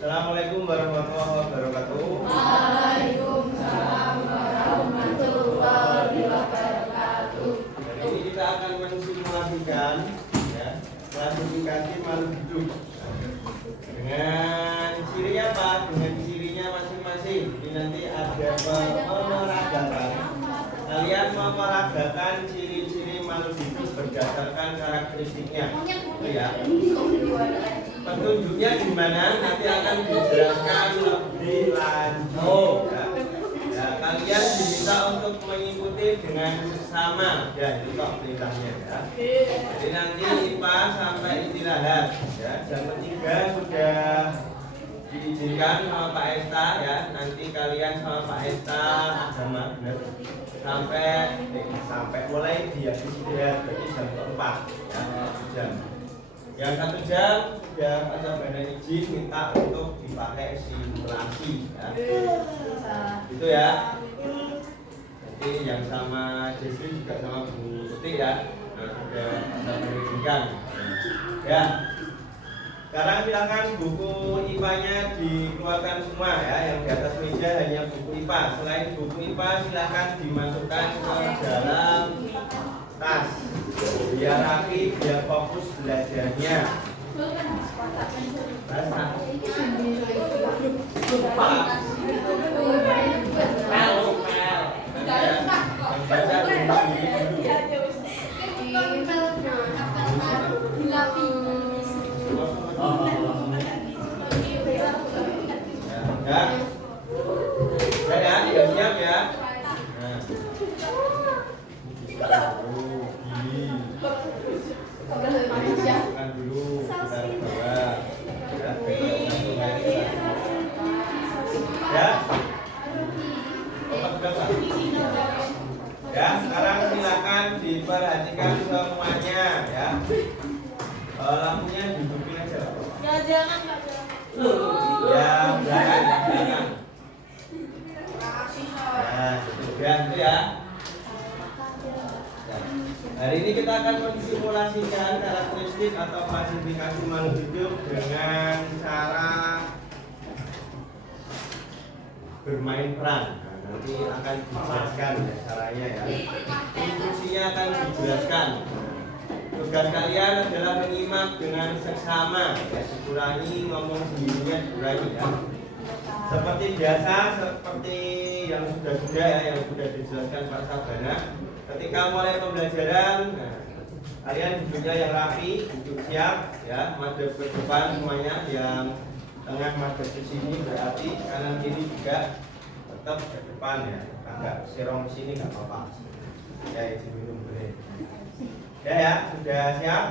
Assalamualaikum warahmatullahi wabarakatuh. Waalaikumsalam warahmatullahi wabarakatuh. Jadi ini kita akan mensimulasikan ya, klasifikasi makhluk hidup dengan cirinya apa? Dengan cirinya masing-masing. Ini nanti ada pemeragakan. Kalian memeragakan ciri-ciri makhluk hidup berdasarkan karakteristiknya. Ya. Petunjuknya gimana nanti akan dijelaskan lebih lanjut ya. Ya, kalian diminta untuk mengikuti dengan sesama ya, itu kok perintahnya ya. Jadi nanti IPA sampai istirahat ya. Jam 3 sudah diizinkan sama Pak Esta ya. Nanti kalian sama Pak Esta sama benar sampai mulai dihabisi ya, berarti jam 4 ya, 1 jam. Yang 1 jam sudah Pak Sabana izin minta untuk dipakai simulasi ya. Itu ya. Nanti yang sama Jesri juga sama Bu Tuti ya. Nah, sudah Pak Sabana izinkan. Ya. Sekarang silakan buku IPA-nya dikeluarkan semua ya. Yang di atas meja hanya buku IPA. Selain buku IPA silakan dimasukkan ke dalam tas. Biar rapi, biar fokus belajarnya. Ya, siap ya. Masukkan dulu kita bawah ya. Ya, sekarang silakan diperhatikan semuanya ya. Lampunya dihidupin aja. Ya jangan Pak. Ya, jangan. Nah, itu ya. Hari ini kita akan mensimulasikan karakteristik atau klasifikasi makhluk hidup dengan cara bermain peran. Nah, nanti akan dijelaskan ya, caranya ya. Instruksinya akan dijelaskan. Tugas kalian adalah menyimak dengan seksama ya, dikurangi ngomong sendirinya dikurangi ya. Seperti biasa, seperti yang sudah ya, yang sudah dijelaskan Pak Sabana. Ketika mulai pembelajaran, kalian duduknya yang rapi, duduk siap, ya, madep ke depan semuanya, yang tengah madep ke sini berarti kanan kiri juga tetap ke depan ya, agak serong ke sini nggak apa-apa. Ya, izin minum boleh. Ya, sudah siap.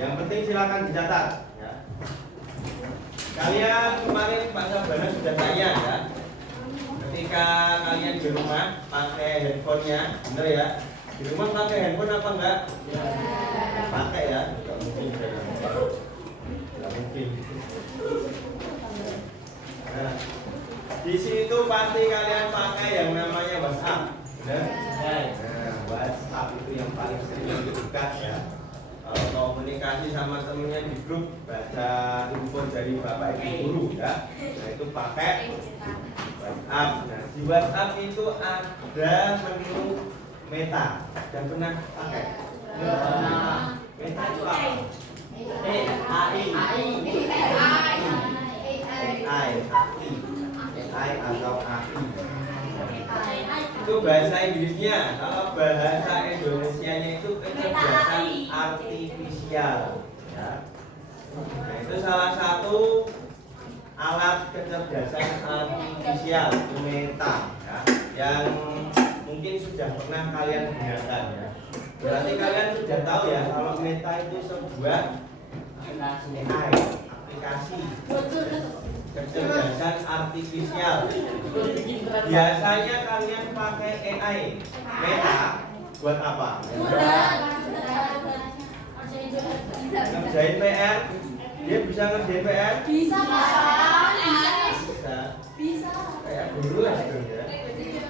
Yang penting silakan dicatat. Ya. Kalian kemarin Pak Sabana sudah tanya ya. Ketika kalian di rumah pakai handphonenya, bener ya? Di rumah pakai handphone apa enggak? Ya. Pakai ya, enggak mungkin. Enggak mungkin. Nah, di situ pasti kalian pakai yang namanya WhatsApp, bener? Nah, WhatsApp itu yang paling sering dekat ya. Kalau komunikasi sama temennya di grup baca info dari bapak ibu guru ya, nah itu pakai WhatsApp. Nah di WhatsApp itu ada menu Meta dan pernah pakai. Meta itu apa? AI atau AI. Itu bahasa Inggrisnya. Kalau bahasa Indonesianya itu kecerdasan artifisial ya. Nah, itu salah satu alat kecerdasan artifisial Meta ya, yang mungkin sudah pernah kalian gunakan ya. Berarti kalian sudah tahu ya kalau Meta itu sebuah AI, aplikasi. kecerdasan artifisial. Biasanya kalian pakai AI, Meta buat apa? Ngerjain PR? Dia bisa ngerjain PR? Bisa, Pak. Bisa. Kayak guru lah dong ya. Bisa.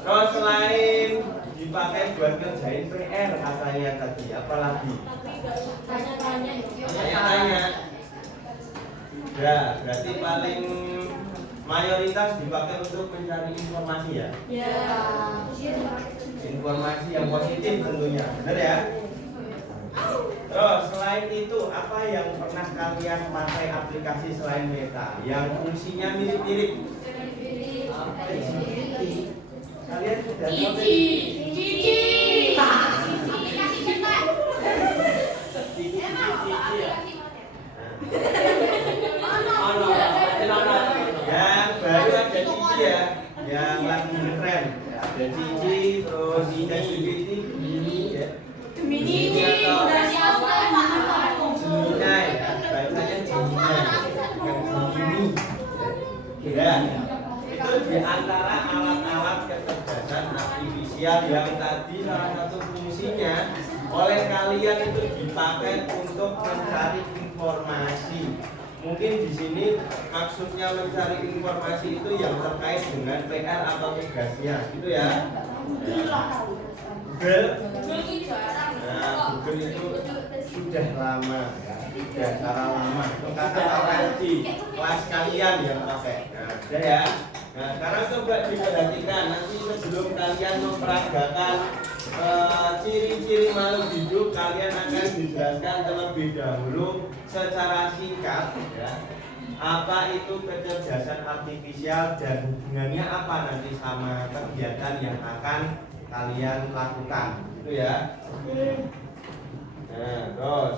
Terus selain dipakai buat ngerjain PR katanya tadi, apalagi? Tanya-tanya. Ya, berarti paling mayoritas dipakai untuk mencari informasi ya. Ya. Informasi yang positif tentunya, benar ya? Terus selain itu apa yang pernah kalian pakai aplikasi selain Meta yang fungsinya mirip-mirip? Kalian sudah tahu? Yang baru ada Cici ya, yang lagi ngetren. Ada Cici, terus ChatGPT, Gemini ya. Gemini atau Gemini ya, bacanya Gemini, bukan Gemini. Ya, itu di antara alat-alat kecerdasan artifisial yang tadi salah satu fungsinya oleh kalian itu dipakai untuk mencari informasi. Mungkin di sini maksudnya mencari informasi itu yang terkait dengan PR atau tugasnya, gitu ya. Google, nah Google itu sudah lama, ya. Sudah cara lama. Itu kata-kata di kelas kalian yang pakai. Nah, sudah ya. Nah, sekarang coba diperhatikan nanti sebelum kalian memperagakan ciri-ciri makhluk hidup, kalian akan dijelaskan terlebih dahulu secara singkat ya, apa itu kecerdasan artifisial dan hubungannya apa nanti sama kegiatan yang akan kalian lakukan, gitu ya. Nah, terus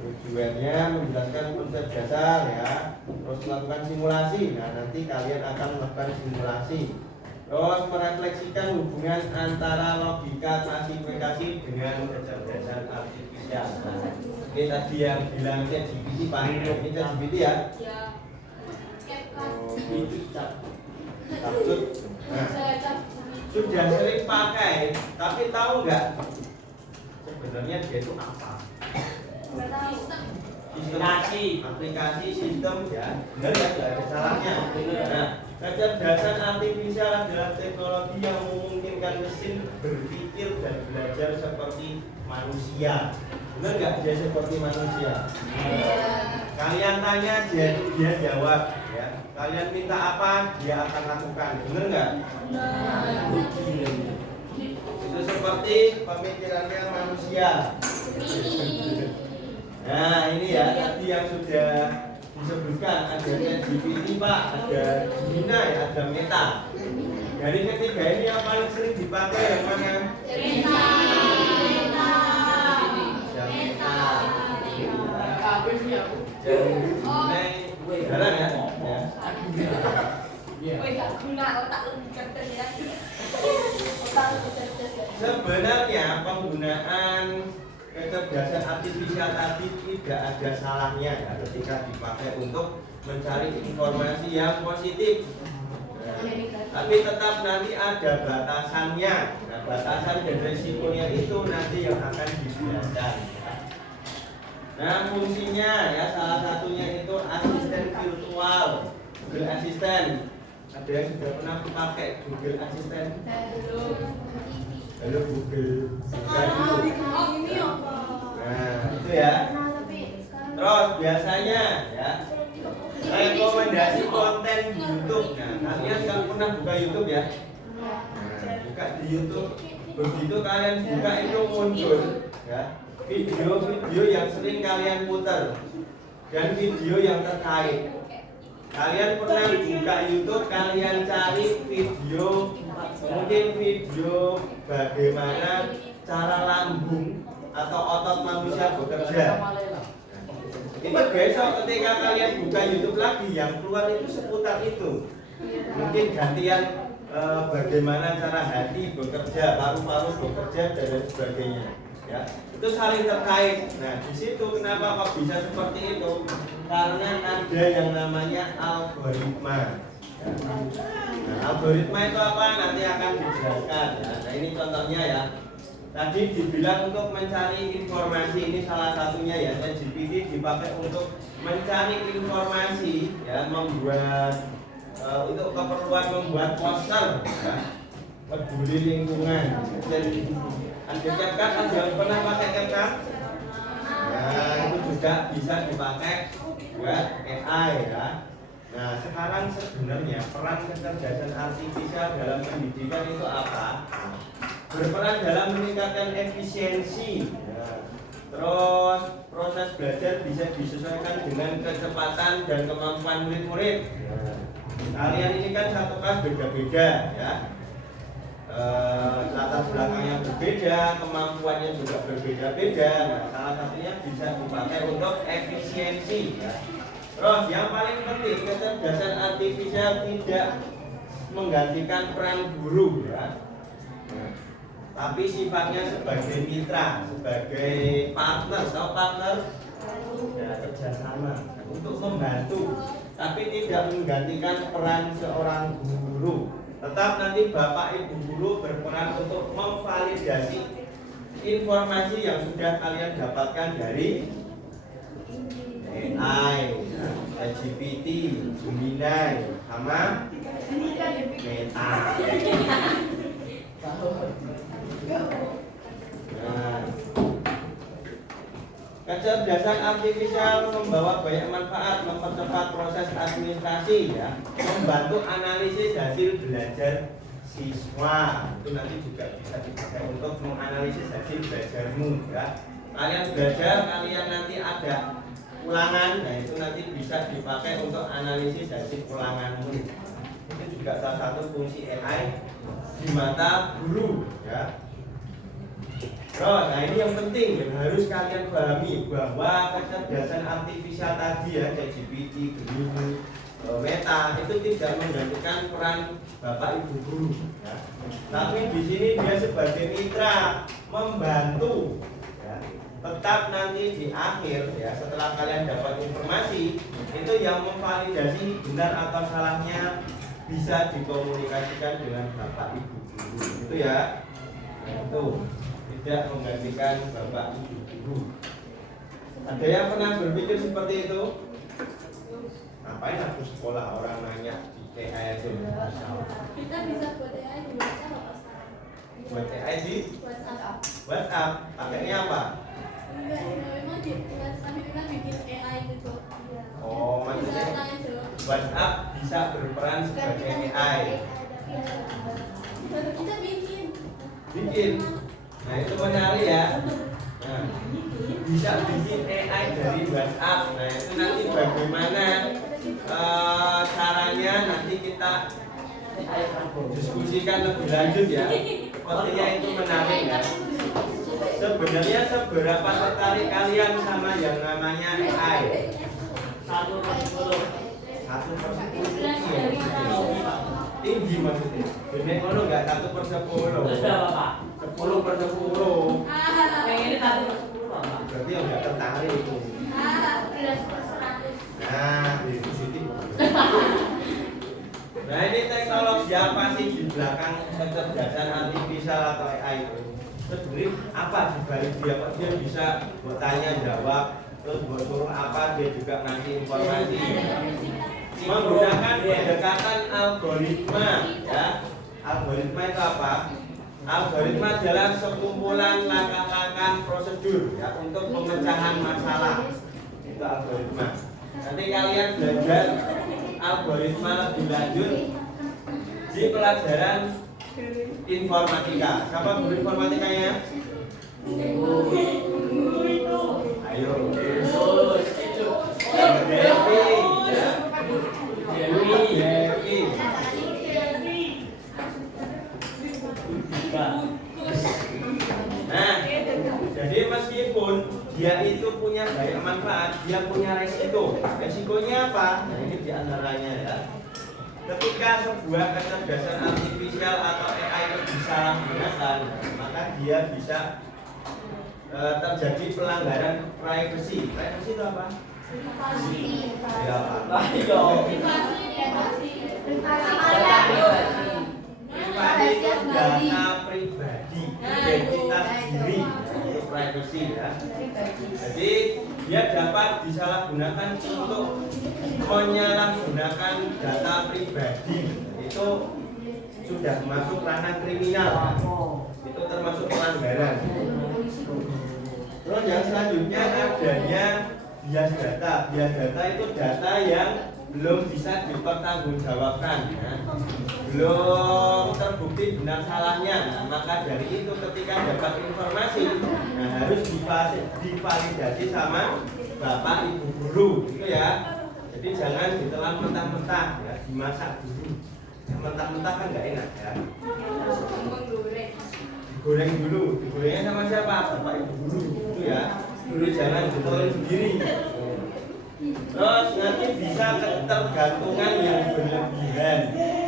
tujuannya menjelaskan konsep dasar ya, terus melakukan simulasi. Nah, nanti kalian akan melakukan simulasi. Terus merefleksikan hubungan antara logika klasifikasi dengan kecerdasan artifisial. Nah, ini tadi yang bilang ChatGPT, Pak. Ini ChatGPT ya? Oh, itu Capcut. Nah, sudah sering pakai, tapi tahu nggak sebenarnya dia itu apa? Sistem aplikasi sistem ya, benar ya, nggak ada salahnya. Nah, kecerdasan artifisial adalah teknologi yang memungkinkan mesin berpikir dan belajar seperti manusia. Benar nggak dia seperti manusia? Kalian tanya dia jawab ya. Kalian minta apa dia akan lakukan. Benar nggak? Itu seperti pemikirannya manusia. Nah ini ya tadi yang sudah disebutkan, ada ChatGPT Pak, ada Gemini, ada Meta. Dari ketiga ini yang paling sering dipakai yang mana? Meta. Jarang ya? Sebenarnya penggunaan kecerdasan artifisial tadi tidak ada salahnya ya, ketika dipakai untuk mencari informasi yang positif. Nah, tapi tetap nanti ada batasannya. Nah, batasan dan resikonya itu nanti yang akan dijelaskan. Nah, fungsinya ya salah satunya itu asisten virtual, Google Assistant. Ada yang sudah pernah pakai Google Assistant? Halo Google. Nah, itu ya. Terus biasanya ya rekomendasi konten di YouTube. Nah, kalian nggak pernah buka YouTube ya? Nah, buka di YouTube. Begitu kalian buka itu muncul ya video-video yang sering kalian putar dan video yang terkait. Kalian pernah buka YouTube, kalian cari video, mungkin video bagaimana cara lambung atau otot manusia bekerja. Ini besok ketika kalian buka YouTube lagi, yang keluar itu seputar itu. Mungkin gantian bagaimana cara hati bekerja, paru-paru bekerja dan sebagainya. ya, itu saling terkait. Nah, di situ kenapa kok bisa seperti itu? Karena ada yang namanya algoritma. Ya. Nah, algoritma itu apa? Nanti akan dijelaskan. Ya. Nah, ini contohnya ya. Tadi dibilang untuk mencari informasi, ini salah satunya ya. ChatGPT dipakai untuk mencari informasi, ya, membuat untuk keperluan membuat poster, ya, peduli lingkungan. Dan ada CapCut, ada yang pernah pakai CapCut? Ya, itu juga bisa dipakai buat AI ya. Nah, sekarang sebenarnya peran kecerdasan artifisial dalam pendidikan itu apa? Berperan dalam meningkatkan efisiensi. Ya. Terus proses belajar bisa disesuaikan dengan kecepatan dan kemampuan murid-murid. Ya. Kalian ini kan satu kelas beda-beda ya. Latar belakangnya berbeda, kemampuannya juga berbeda-beda. Nah, salah satunya bisa dipakai untuk efisiensi ya. Terus yang paling penting, kecerdasan artifisial tidak menggantikan peran guru ya. Tapi sifatnya sebagai mitra, sebagai partner, atau partner ya, kerjasama untuk membantu, tapi tidak menggantikan peran seorang guru. Tetap nanti bapak ibu guru berperan untuk memvalidasi informasi yang sudah kalian dapatkan dari AI, ChatGPT, Gemini, sama Meta. Nah, kecerdasan artifisial membawa banyak manfaat, mempercepat proses administrasi, ya, membantu analisis hasil belajar siswa. Itu nanti juga bisa dipakai untuk menganalisis hasil belajarmu, ya. Kalian belajar, kalian nanti ada ulangan, nah itu nanti bisa dipakai untuk analisis hasil ulanganmu. Itu juga salah satu fungsi AI di mata guru ya. Nah ini yang penting yang harus kalian pahami, bahwa kecerdasan artifisial tadi ya, ChatGPT, Gemini, Meta itu tidak menggantikan peran bapak ibu guru ya. Tapi di sini dia sebagai mitra membantu ya. Tetap nanti di akhir ya, setelah kalian dapat informasi itu yang memvalidasi benar atau salahnya bisa dikomunikasikan dengan bapak ibu guru itu ya. Nah, itu tidak menggantikan bapak ibu guru. Ada yang pernah berpikir seperti itu? Ngapain aku sekolah, orang nanya di AI aja? Kita bisa buat AI di WhatsApp apa? Buat AI di WhatsApp. WhatsApp, pakainya apa? Enggak, memang di WhatsApp itu kan bikin AI gitu. Oh, Bisa maksudnya tanya jawab. WhatsApp bisa berperan sebagai AI. Kita bikin. Bikin. Nah itu menarik ya. Nah, bisa bikin AI dari WhatsApp. Nah itu nanti bagaimana caranya nanti kita diskusikan lebih lanjut ya. Sepertinya itu menarik ya. Sebenarnya seberapa tertarik kalian sama yang namanya AI? 1/10. 1/10 tinggi maksudnya. Jadi kalau nggak 1/10. 10/10. Pengen 1/10 apa? Berarti yang nggak tertarik itu. 11/100. Nah, diskusi. Nah ini teknologi apa sih di belakang kecerdasan artifisial atau AI itu? Sebenarnya apa dibalik dia? Kok dia bisa bertanya jawab, terus buat suruh apa dia juga ngasih informasi. Menggunakan pendekatan algoritma ya. Algoritma itu apa? Algoritma adalah sekumpulan langkah-langkah prosedur ya untuk pemecahan masalah. Itu algoritma. Nanti kalian belajar algoritma lebih lanjut di pelajaran informatika. Siapa guru informatikanya? Ayo. Devi. Devi. Nah, jadi meskipun dia itu punya banyak manfaat, dia punya resiko. Resikonya apa? Nah ini diantaranya ya. Ketika sebuah kecerdasan artifisial atau AI itu disalahgunakan, maka dia bisa terjadi pelanggaran privacy. Privacy itu apa? Ya, apa? Ayo. Privasi itu data pribadi, identitas diri, itu privacy ya. Jadi dia dapat disalahgunakan untuk menyalahgunakan data pribadi. Itu sudah masuk ranah kriminal ya. Itu termasuk pelanggaran. Terus yang selanjutnya adanya bias data. Bias data itu data yang belum bisa dipertanggungjawabkan ya. Belum terbukti benar salahnya. Nah, maka dari itu ketika dapat informasi harus divalidasi sama Bapak Ibu guru gitu ya. Jadi jangan ditelan mentah-mentah ya, dimasak dulu. Mentah-mentah kan nggak enak ya. Digoreng dulu. Digorengnya sama siapa? Bapak Ibu guru gitu ya. Guru jangan ditelan sendiri. Terus nanti bisa ketergantungan yang berlebihan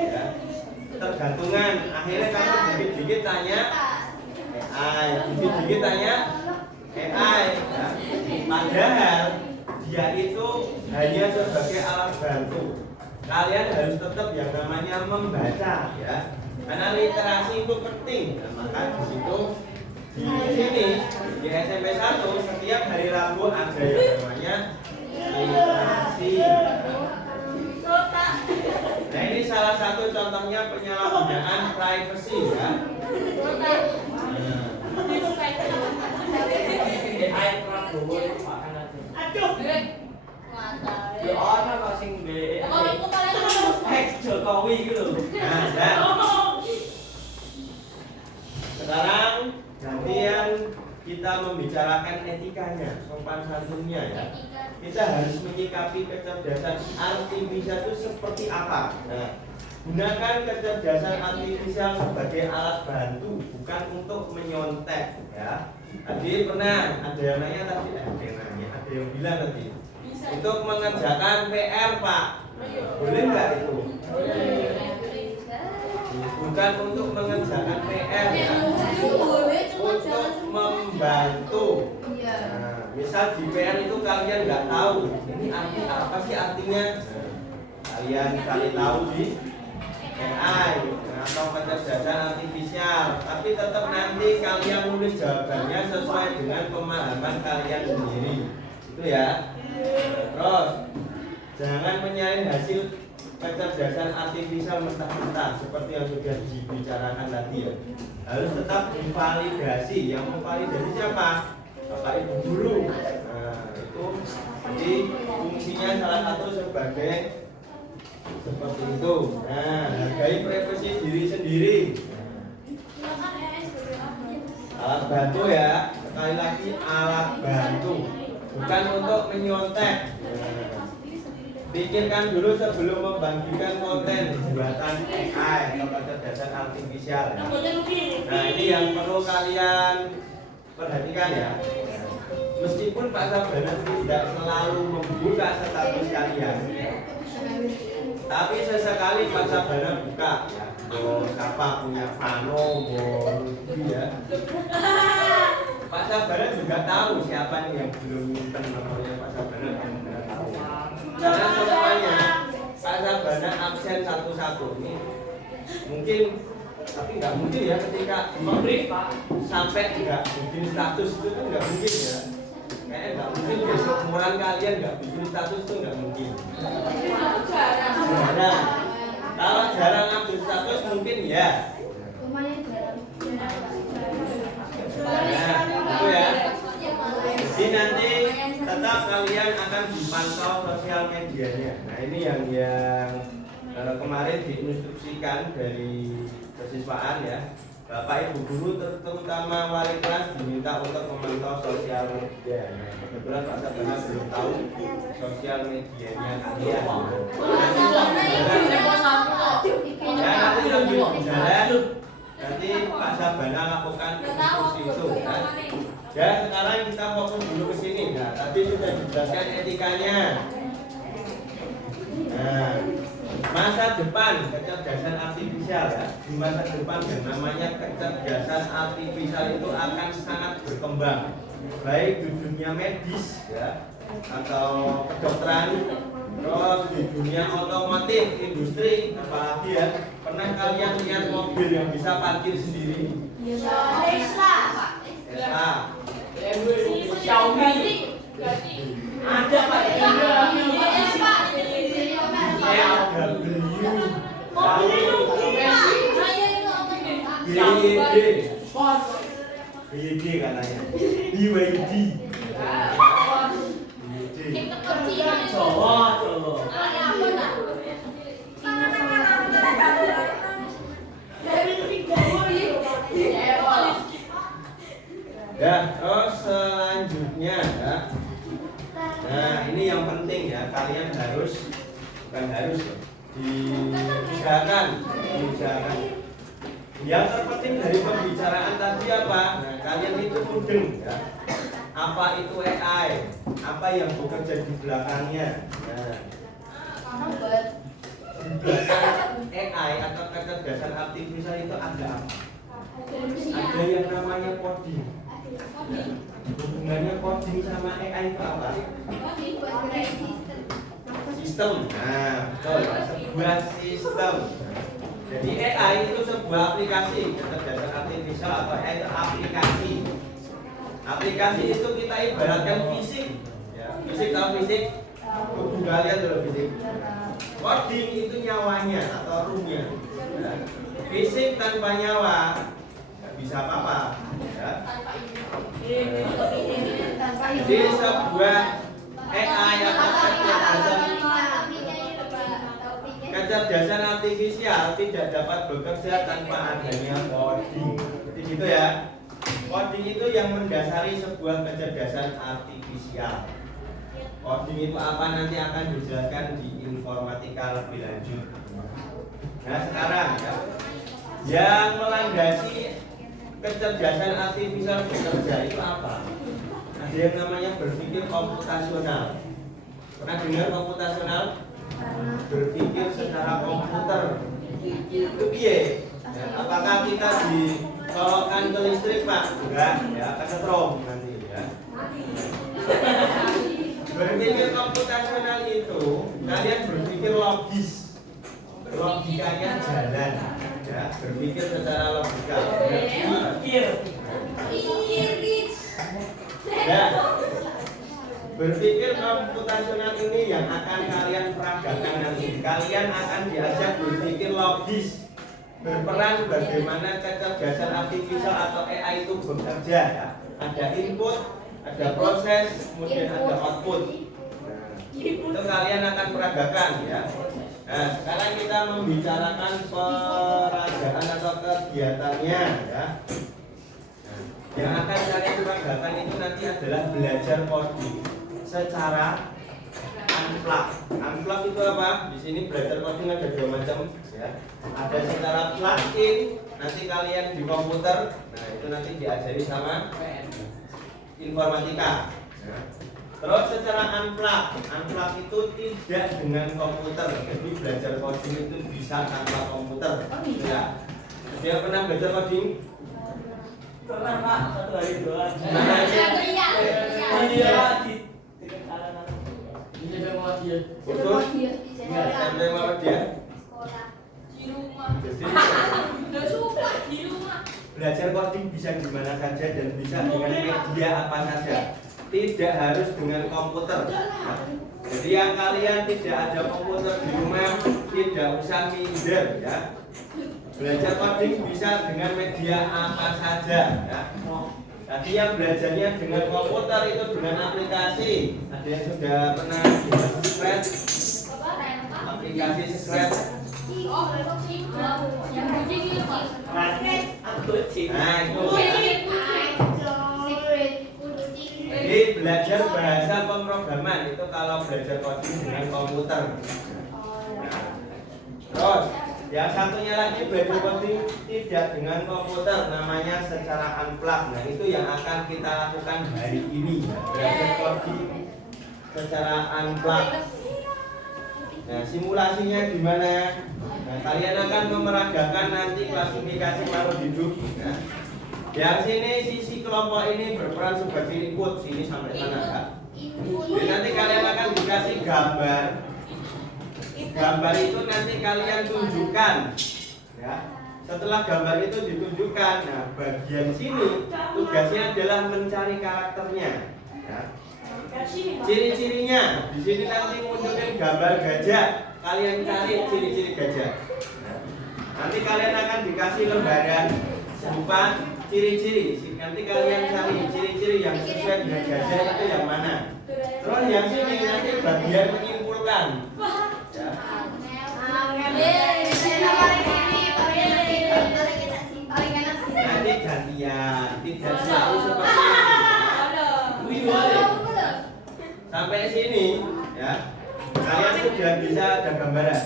ya. Ketergantungan akhirnya kamu dikit-dikit tanya AI, dikit-dikit tanya AI ya. Padahal dia itu hanya sebagai alat bantu. Kalian harus tetap yang namanya membaca ya. Karena literasi itu penting. Nah, maka di situ di sini di SMP 1 setiap hari Rabu ada yang namanya literasi. Nah ini salah satu contohnya penyalahgunaan privacy ya. AI Prabowo itu makan aja. Aduh. Ya orang kok sing be. Ex Jokowi gitu. Nah, dan sekarang gantian kita membicarakan etikanya, sopan santunnya ya. Kita harus menyikapi kecerdasan artifisial itu seperti apa. Nah, gunakan kecerdasan artifisial sebagai alat bantu, bukan untuk menyontek ya. Tadi pernah ada yang nanya tadi, ada yang bilang tadi untuk mengerjakan PR Pak, boleh nggak itu? Bukan untuk mengerjakan PR ya, untuk membantu. Nah, misal di PR itu kalian nggak tahu ini arti apa sih artinya, kalian cari tahu di AI atau kecerdasan artifisial, tapi tetap nanti kalian nulis jawabannya sesuai dengan pemahaman kalian sendiri, itu ya. Terus jangan menyalin hasil kecerdasan artifisial mentah-mentah seperti yang sudah dibicarakan tadi ya. Harus tetap divalidasi. Yang memvalidasi siapa? Bapak Ibu guru. Nah, itu jadi fungsinya salah satu sebagai seperti itu. Nah, hargai privasi diri sendiri. Alat bantu ya. Sekali lagi alat bantu, bukan untuk menyontek. Pikirkan dulu sebelum membagikan konten buatan AI atau kecerdasan artifisial ya. Nah ini yang perlu kalian perhatikan ya. Meskipun Pak Sabana tidak selalu membuka status kalian, tapi sesekali Pak Sabana buka ya. Siapa punya Vano, ya. Pak Sabana juga tahu siapa nih yang belum nyimpen nomornya Pak Sabana yang benar tahu. Karena semuanya Pak Sabana absen satu-satu ini mungkin, tapi nggak mungkin ya ketika memberi Pak sampai nggak bikin status itu kan nggak mungkin ya. Kayaknya nggak mungkin besok umuran kalian nggak bikin status itu nggak mungkin. Jarang. Kalau jarang ambil status mungkin ya. Nah, itu ya. Jadi nanti tetap kalian akan dipantau sosial medianya. Nah ini yang kemarin diinstruksikan dari kesiswaan ya. Bapak Ibu guru terutama wali kelas diminta untuk memantau sosial media. Nah, kebetulan Pak Sabana belum tahu sosial medianya kalian. Ya nanti lanjut jalan. Nanti Pak Sabana lakukan instruksi itu kan. Ya sekarang kita fokus dulu ke sini. Nah tadi sudah dijelaskan etikanya. Nah masa depan kecerdasan artifisial ya. Di masa depan yang namanya kecerdasan artifisial itu akan sangat berkembang. baik di dunia medis ya atau kedokteran, terus di dunia otomotif, industri, apalagi ya. Pernah kalian lihat mobil yang bisa parkir sendiri? Tesla. Tesla. Xiaomi. Ada Pak BYD katanya. BYD. Jawa. Ya, terus selanjutnya ya. Nah, ini yang penting ya, kalian bukan harus loh, diusahakan. Yang terpenting dari pembicaraan tadi apa? Nah, kalian itu mudeng ya. Apa itu AI? Apa yang bekerja di belakangnya? Nah, di belakang AI atau kecerdasan artifisial itu ada apa? Ada yang namanya coding. Hubungannya coding sama AI itu apa? Sistem. Nah, betul. Sebuah sistem. Jadi AI itu sebuah aplikasi kecerdasan artifisial atau AI itu aplikasi. Aplikasi itu kita ibaratkan fisik. Ya, fisik atau fisik? Tubuh kalian dulu fisik. Coding itu nyawanya atau roomnya. Ya. Fisik tanpa nyawa nggak bisa apa-apa. Ya. Jadi sebuah AI atau kecerdasan artifisial tidak dapat bekerja tanpa adanya coding. Jadi gitu ya. Coding itu yang mendasari sebuah kecerdasan artifisial. Coding itu apa nanti akan dijelaskan di informatika lebih lanjut. Nah sekarang ya, yang melandasi kecerdasan artifisial bekerja itu apa? Ada yang namanya berpikir komputasional. Pernah dengar komputasional? Berpikir secara komputer. Itu piye? Ya, apakah kita dicolokkan ke listrik Pak? Enggak, ya kesetrum nanti ya. Berpikir komputasional itu kalian berpikir logis, logikanya jalan, ya berpikir secara logika. Ya, berpikir komputasional ini yang akan kalian peragakan nanti. Kalian akan diajak berpikir logis, berperan bagaimana kecerdasan artifisial atau AI itu bekerja. Ya. Ada input, ada proses, kemudian ada output. Nah, itu kalian akan peragakan ya. Nah, sekarang kita membicarakan peragaan atau kegiatannya ya. Yang akan kalian peragakan itu nanti adalah belajar coding secara unplug. Unplug itu apa? Di sini belajar coding ada dua macam ya. Ada secara plug-in, nanti kalian di komputer. Nah, itu nanti diajari sama informatika. Ya. Terus secara unplug. Unplug itu tidak dengan komputer. Jadi belajar coding itu bisa tanpa komputer. Ya. Dia pernah belajar coding? Pernah Pak, 1 hari doang. Iya. Ini dia mau dia. Khusus? Sampai mau dia? Di rumah. Jadi, Udah suka di rumah. belajar coding bisa di mana saja dan bisa dengan media apa saja. Tidak harus dengan komputer. Ya. Jadi yang kalian tidak ada komputer di rumah tidak usah minder ya. Belajar coding bisa dengan media apa saja ya. Tadi yang belajarnya dengan komputer itu dengan aplikasi. Ada yang sudah pernah Scratch? Aplikasi Scratch. Oh, yang bunyi gitu Pak. Aku cik. Nah, itu. Jadi belajar bahasa pemrograman itu kalau belajar coding dengan komputer. Terus yang satunya lagi belajar coding tidak dengan komputer, namanya secara unplug. Nah itu yang akan kita lakukan hari ini, belajar coding secara unplug. Nah simulasinya gimana? Nah kalian akan memeragakan nanti klasifikasi makhluk hidup. Nah, Yang sini sisi kelompok ini berperan sebagai input sini sampai sana ya. Jadi nanti kalian akan dikasih gambar. Gambar itu nanti kalian tunjukkan ya. Setelah gambar itu ditunjukkan, nah bagian sini tugasnya adalah mencari karakternya ya. Ciri-cirinya di sini nanti munculin gambar gajah, kalian cari ciri-ciri gajah. Nah, nanti kalian akan dikasih lembaran berupa ciri-ciri. Nanti kalian cari ciri-ciri yang sesuai dengan gajah itu yang mana. Terus yang sini nanti bagian menyimpulkan. Ya. Nanti gantian, tidak selalu seperti itu. Sampai sini, ya. Kalian sudah bisa ada gambaran.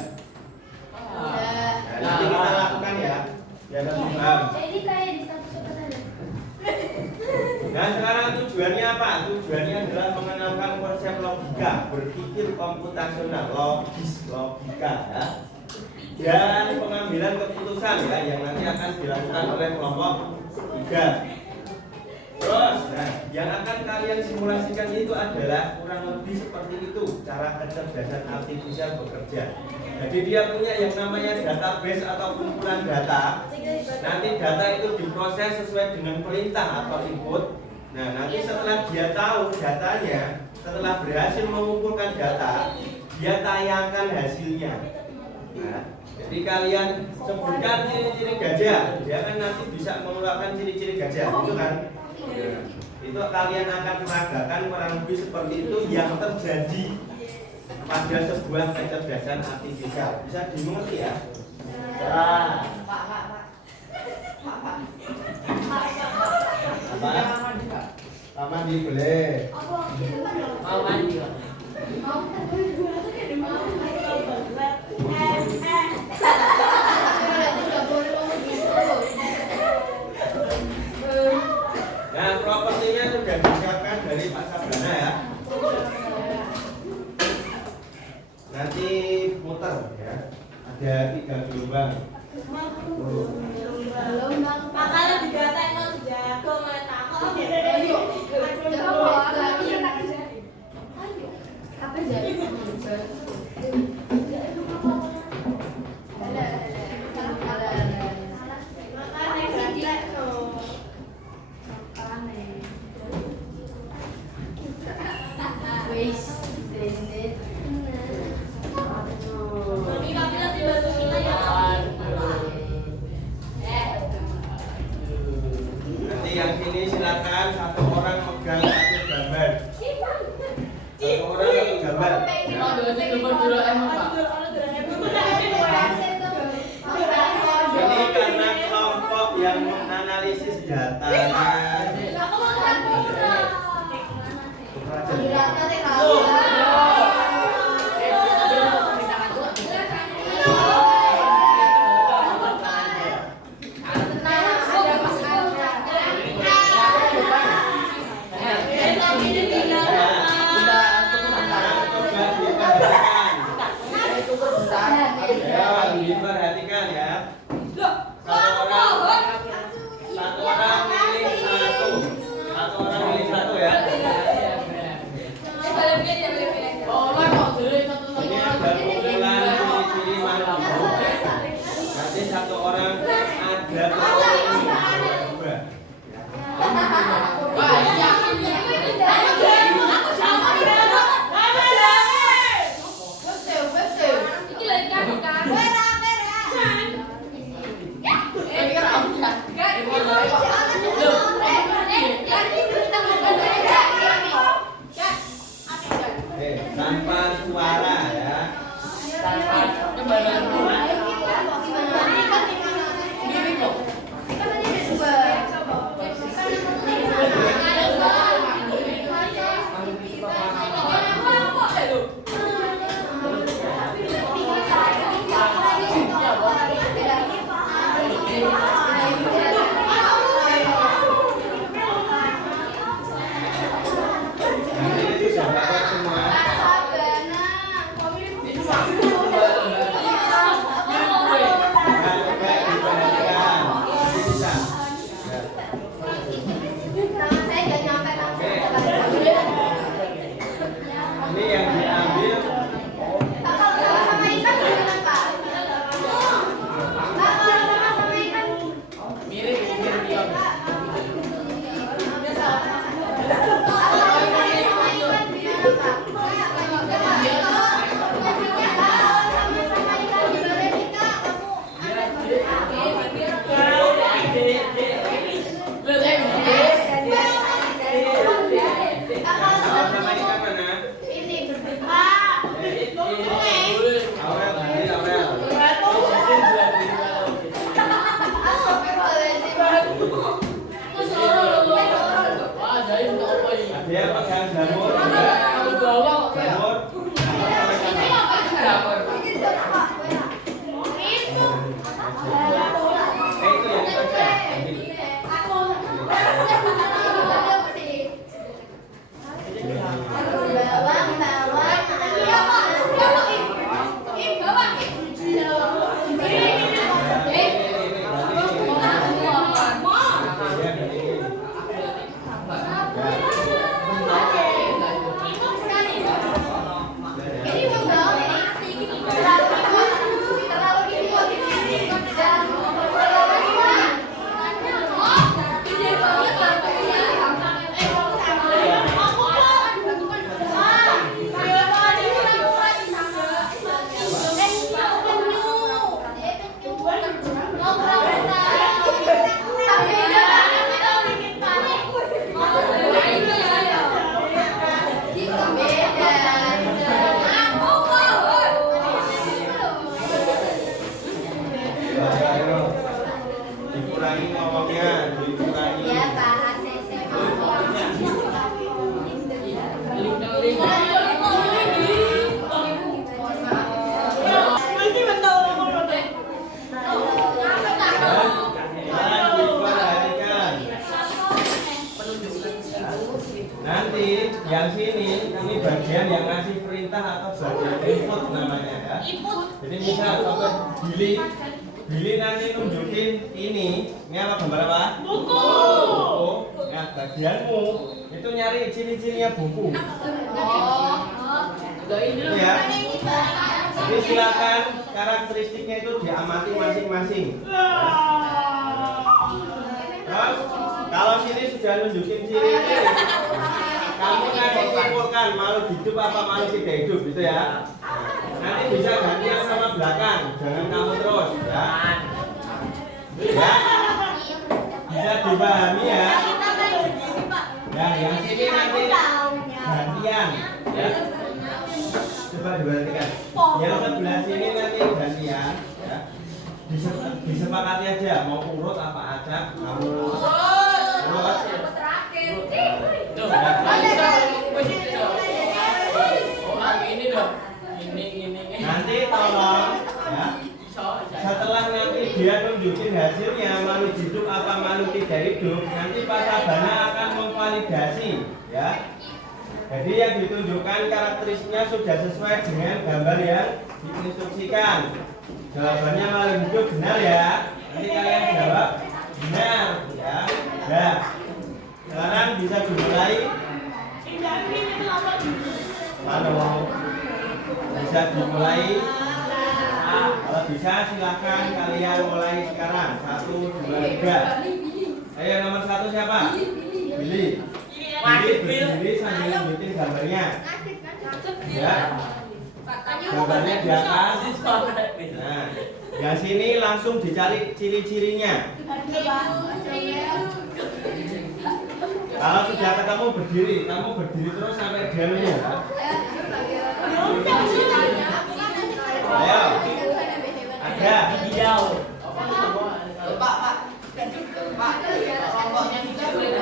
Nah, nanti kita lakukan ya. Ya, lebih paham. Jadi kayak di status ada. Nah, sekarang tujuannya apa? Tujuannya adalah mengenalkan konsep logika, berpikir komputasional, logika ya. Dan pengambilan keputusan ya yang nanti akan dilakukan oleh kelompok 3. Terus, nah, yang akan kalian simulasikan itu adalah kurang lebih seperti itu cara kecerdasan artifisial bekerja. Jadi dia punya yang namanya database atau kumpulan data. Nanti data itu diproses sesuai dengan perintah atau input. Nah, nanti setelah dia tahu datanya, setelah berhasil mengumpulkan data, dia tayangkan hasilnya. Nah, jadi kalian sebutkan ciri-ciri gajah, dia kan nanti bisa mengeluarkan ciri-ciri gajah, itu kan? Ya. Itu kalian akan meragakan kurang lebih seperti itu yang terjadi pada sebuah kecerdasan artifisial. Bisa dimengerti ya? Pak mandi boleh. Mau mandi Pak. Mau kan gue tuh kayak di mau. Nah, propertinya sudah disiapkan dari Pak Sabana ya. Nanti muter ya. Ada 3 gelombang. Gelombang. Makanya digatek mau jago malah takut. Ayo. Coba lagi. Ayo. Apa jadi? Makanya gatek tuh. Wis, ini. Mami kami nanti bantu kita ya. Nanti yang sini silakan satu orang megang satu gambar. Satu orang satu gambar. Oh, berarti gambar dulu emang Pak. Ini karena kelompok yang menganalisis datanya. Aku mau ganti. Dirata teh Diperhatikan ya. Satu orang milih satu. Satu orang milih satu ya. Sama ikan mana? Aurel, tadi Aurel. Wah, jadi untuk apa ini? Dia pegang jamur. Kalau bawa apa ya? Jamur. Itu yang baca. Dikurangi ngomongnya, dikurangi. Nanti yang sini ini bagian yang ngasih perintah atau bagian input namanya ya. Jadi misal contoh Billy nanti nunjukin ini apa gambar apa? Buku. Nah bagianmu itu nyari ciri-cirinya buku. Ya. Jadi silakan karakteristiknya itu diamati masing-masing. Terus kalau sini sudah nunjukin ciri-ciri, kamu nanti simpulkan makhluk hidup apa makhluk tidak hidup gitu ya. Nanti bisa gantian sama belakang, jangan kamu terus ya. Ya, bisa dipahami ya. Ya, yang sini nanti gantian ya. Coba diperhatikan. Yang sebelah sini nanti gantian ya. Disepakati aja mau urut apa aja kamu urut. Nanti tolong ya. Setelah nanti dia nunjukin hasilnya makhluk hidup apa makhluk tidak hidup, nanti Pak Sabana akan memvalidasi ya. Jadi yang ditunjukkan karakteristiknya sudah sesuai dengan gambar yang diinstruksikan. Jawabannya makhluk hidup benar ya. Nanti kalian jawab benar ya. Ya. Sekarang bisa dimulai. Halo. Bisa dimulai. Nah, kalau bisa silahkan kalian mulai sekarang. 1, 2, 3. Ayo nomor 1 siapa? Billy. Billy berdiri sambil nunjukin gambarnya. Ya. Gambarnya di atas. Nah, yang sini langsung dicari ciri-cirinya. Kalau sudah ketemu berdiri, kamu berdiri terus sampai dia nemu. Ayo. Ada. Hijau. Pak. Kelompoknya kita boleh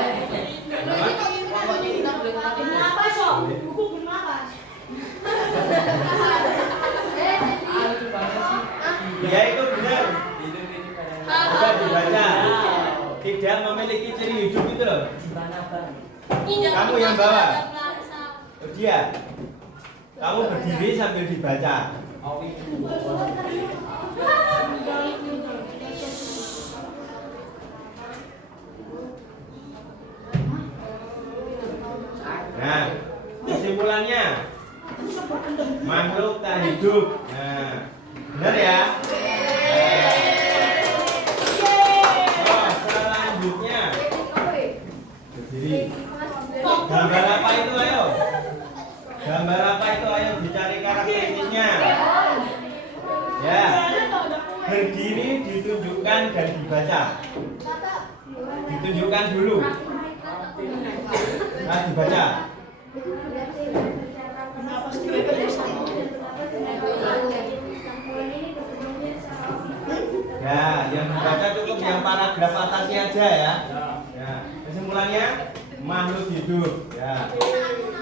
Kenapa sok? Buku kenapa? Ya itu benar. Bisa dibaca. Tidak memiliki ciri hidup itu loh. Kamu yang bawa. Dia. Kamu berdiri sambil dibaca. Nah, kesimpulannya makhluk tak hidup. Nah, benar ya? Oh, selanjutnya dan dibaca. Ditunjukkan dulu. Nah, dibaca. Ya, yang dibaca cukup yang paragraf atasnya aja ya. Ya, kesimpulannya makhluk hidup. Ya.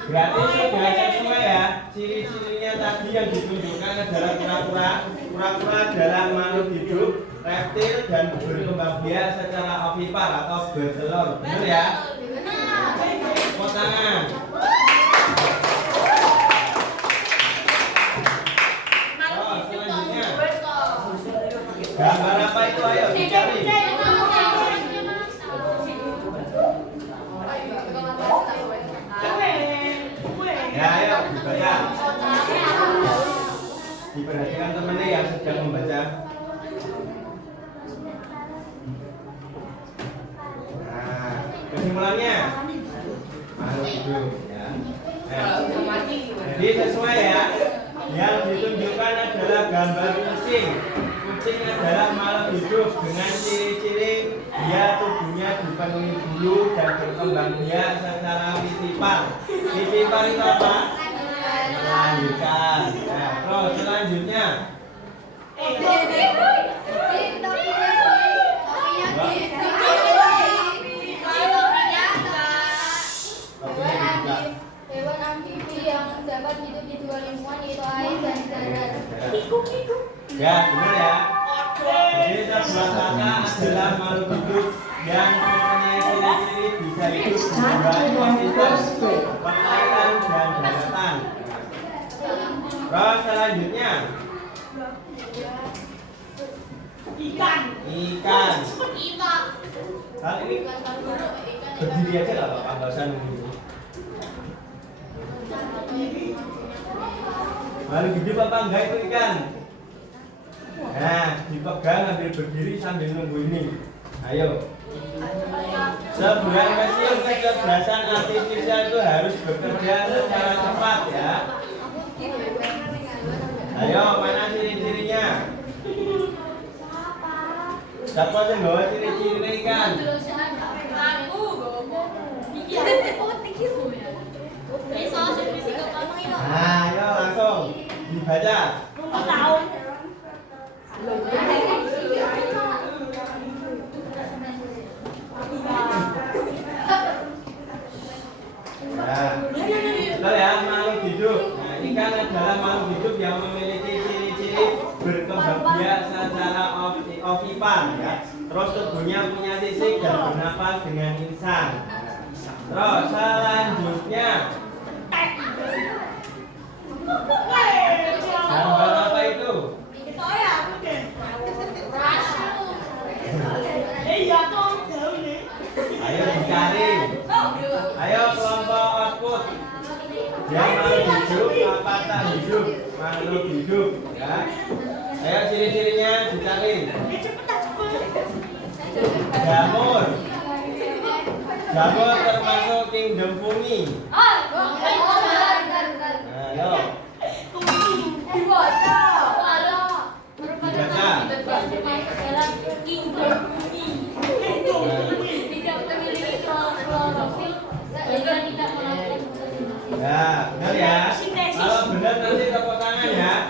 Berarti sudah sesuai ya. Ciri-cirinya tadi yang ditunjukkan adalah kura-kura adalah makhluk hidup, reptil dan berkembang biak secara ovipar atau bertelur. Benar ya? Tepuk tangan. Oh, selanjutnya. Gambar apa itu? Ayo dicari. Ya, ayo dibaca. Diperhatikan temannya yang sedang membaca. Nah, kesimpulannya makhluk hidup ya. Jadi sesuai ya. Yang ditunjukkan adalah gambar kucing. Kucing adalah makhluk hidup dengan ciri-ciri dia tubuhnya dipenuhi bulu dan berkembang biak secara visipar. Visipar itu apa? Melahirkan. Nah, terus selanjutnya. Hewan amfibi yang dapat hidup di dua lingkungan yaitu air dan darat. Ya, benar ya. Jadi sebuah kata adalah makhluk hidup yang mempunyai ciri-ciri bisa hidup di dua ekosistem, perairan dan daratan. Terus selanjutnya, ikan. Hal ini berdiri aja nggak apa-apa, nggak usah nunggu. Makhluk hidup apa enggak itu ikan? Nah, dipegang sambil berdiri sambil nunggu ini. Ayo. Sebuah mesin kecerdasan artifisial itu harus bekerja secara cepat ya. Ayo, mana ciri-cirinya? Siapa yang bawa ciri-ciri ikan? Nah, ayo langsung dibaca. Nah, betul ya, makhluk hidup. Nah, ikan adalah makhluk hidup yang memiliki ciri-ciri berkembang biak secara ovipar ya. Terus tubuhnya punya sisik dan bernapas dengan insang. Terus selanjutnya, gambar apa itu? Ayo dicari. Ayo kelompok output. Dia makhluk hidup apa tak hidup? Makhluk hidup ya. Ayo ciri-cirinya dicari. Jamur. Jamur termasuk kingdom fungi. Ayo. Dibaca. Ya, benar ya. Kalau benar nanti tepuk tangan ya.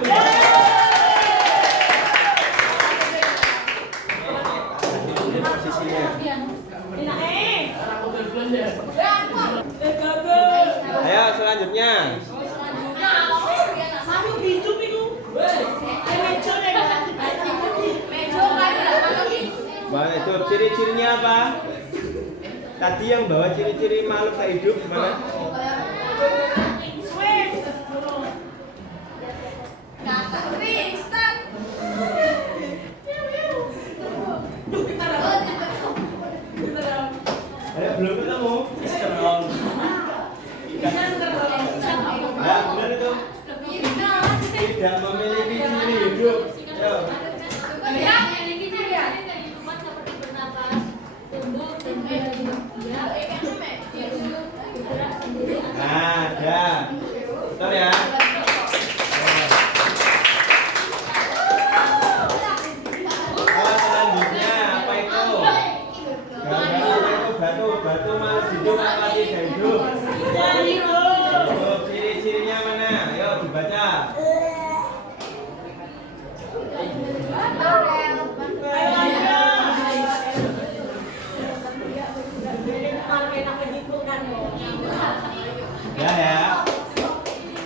Ini posisinya. Ayo selanjutnya. Bawa hidup, ciri-cirinya apa? Tadi yang bawa ciri-ciri makhluk tak hidup gimana? Belum ketemu? Ya, benar itu. Tidak memiliki ciri hidup. Yo. Nah, ya. Betul ya. Selanjutnya batu. Batu makhluk hidup apa tidak hidup? Hidup. Ciri-cirinya mana? Ayo dibaca. Ya.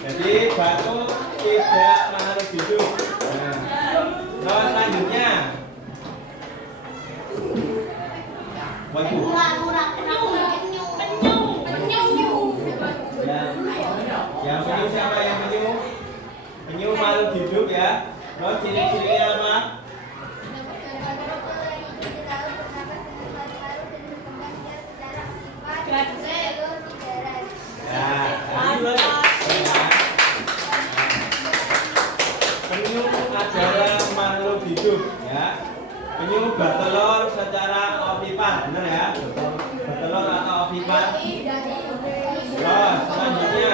Jadi batu tidak makhluk hidup. Nah, terus selanjutnya. Waduh. Yang penyu siapa yang penyu? Penyu makhluk hidup ya. Terus ciri-cirinya apa? Penyu adalah makhluk hidup ya. Penyu bertelur secara ovipat, benar ya? Bertelur atau ovipat. Terus selanjutnya.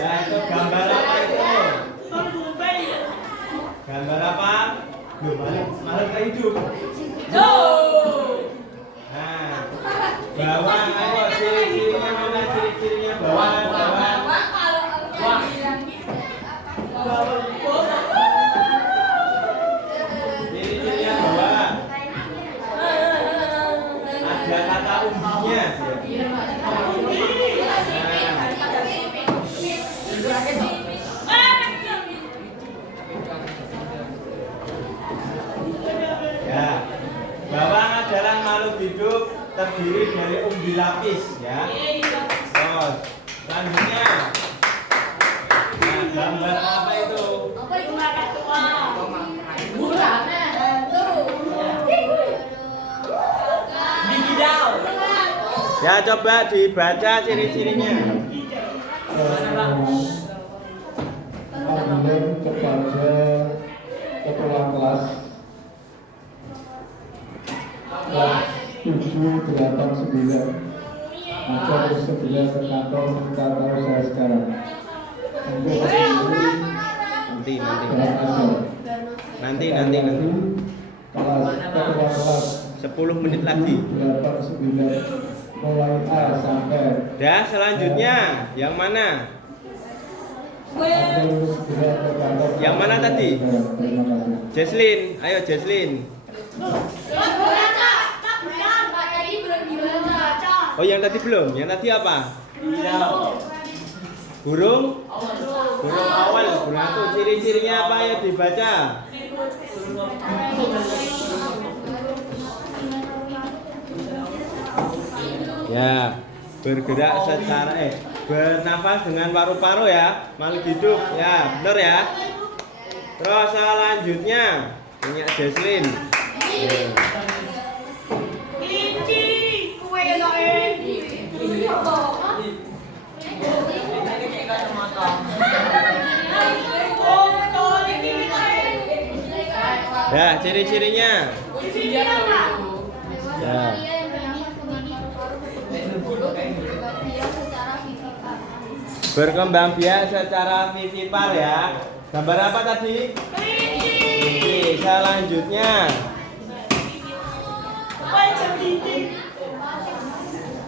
Ya itu gambar apa itu? Gambar apa? Makhluk hidup. Nah, bawang, ayo ciri-cirinya mana? Ciri-cirinya bawang. Ciri-cirinya bawang. Ada kata umbinya. Ya, bawang adalah makhluk hidup terdiri dari umbi lapis ya. Terus selanjutnya, nah, gambar apa itu? Ya coba dibaca ciri-cirinya. Panggilan kepada kepala kelas 789 atau 9 ke kantor tata usaha sekarang. Untuk Nanti. kelas kepala kelas 10 menit lagi. 89 mulai A sampai Dan selanjutnya yang mana? Yang mana tadi? Terima kasih. Jesslyn, ayo Jesslyn. Oh yang tadi belum? Yang tadi apa? Burung? Burung awan, burung aku. Ciri-cirinya apa? Ayo dibaca. Ya, bergerak secara bernafas dengan paru-paru ya, makhluk hidup ya, benar ya. Terus selanjutnya punya Jesslyn. Ya, ciri-cirinya. Ya. Berkembang biak secara vivipar ya. Gambar apa tadi? Kelinci. Selanjutnya.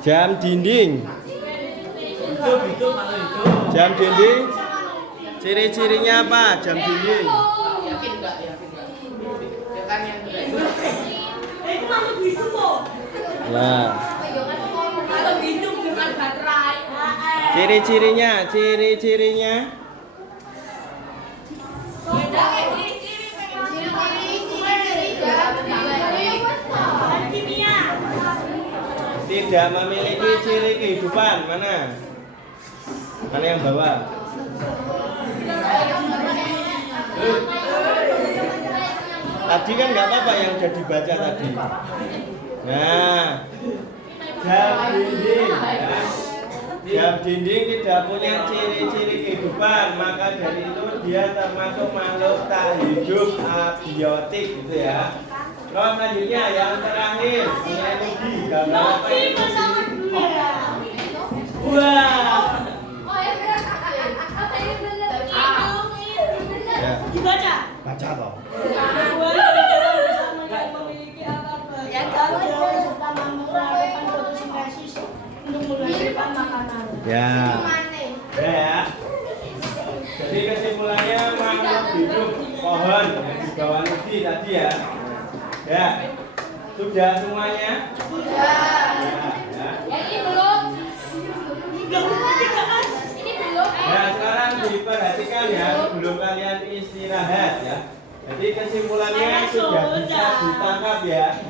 Jam dinding. Jam dinding. Ciri-cirinya apa? Jam dinding. Yakin enggak? Ya kan yang Ya. hidup dengan baterai. Ciri-cirinya. Tidak memiliki ciri kehidupan. Mana yang bawah? Tadi kan nggak apa-apa yang udah dibaca tadi. Nah, jam dinding tidak punya ciri-ciri kehidupan, maka dari itu dia termasuk makhluk tak hidup abiotik gitu ya. Terus selanjutnya yang terakhir punya Nugi, gambar apa itu? Wah. Dibaca. Baca toh. Ya, sudah semuanya? Sudah. Ya. Yang ini belum. Ini belum. Ya, sekarang diperhatikan ya, sebelum kalian istirahat ya. Jadi kesimpulannya sudah bisa ditangkap ya.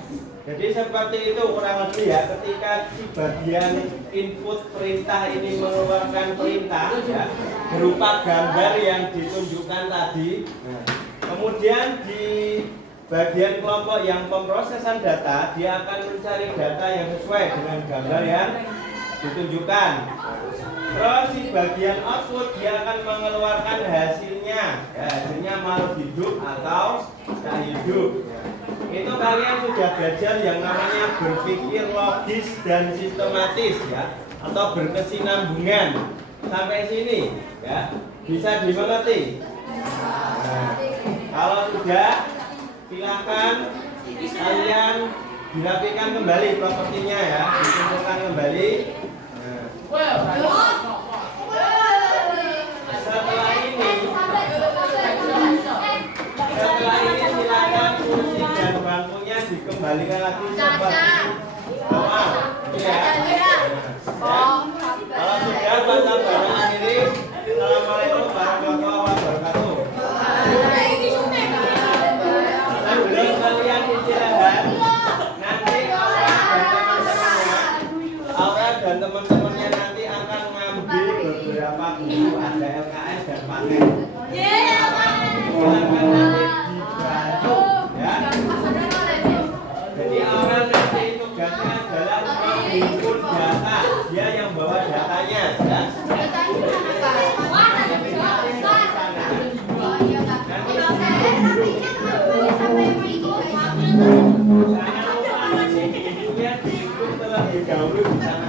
Jadi seperti itu kurang lebih ya, ketika si bagian input perintah ini mengeluarkan perintah ya, berupa gambar yang ditunjukkan tadi. Nah, kemudian di bagian kelompok yang pemrosesan data, dia akan mencari data yang sesuai dengan gambar yang ditunjukkan. Terus di bagian output dia akan mengeluarkan hasilnya, ya, hasilnya makhluk hidup atau tak hidup. Itu kalian sudah belajar yang namanya berpikir logis dan sistematis ya, atau berkesinambungan. Sampai sini ya, bisa dimengerti. Nah, kalau sudah, silakan kalian dirapikan kembali propertinya ya, dikumpulkan kembali. Setelah ini silakan kursi dan bangkunya dikembalikan lagi seperti awal. Ya. Kalau sudah baca barang akhiri. Assalamualaikum warahmatullahi wabarakatuh. Sebelum kalian istirahat, nanti Aura dan teman-temannya nanti akan ngambil beberapa buku, ada LKS dan paket. Silakan nanti dibantu ya. Jadi orang nanti tugasnya adalah menghimpun data, dia yang bawa datanya ya. Jangan lupa nanti bukunya dihimpun terlebih dahulu di sana.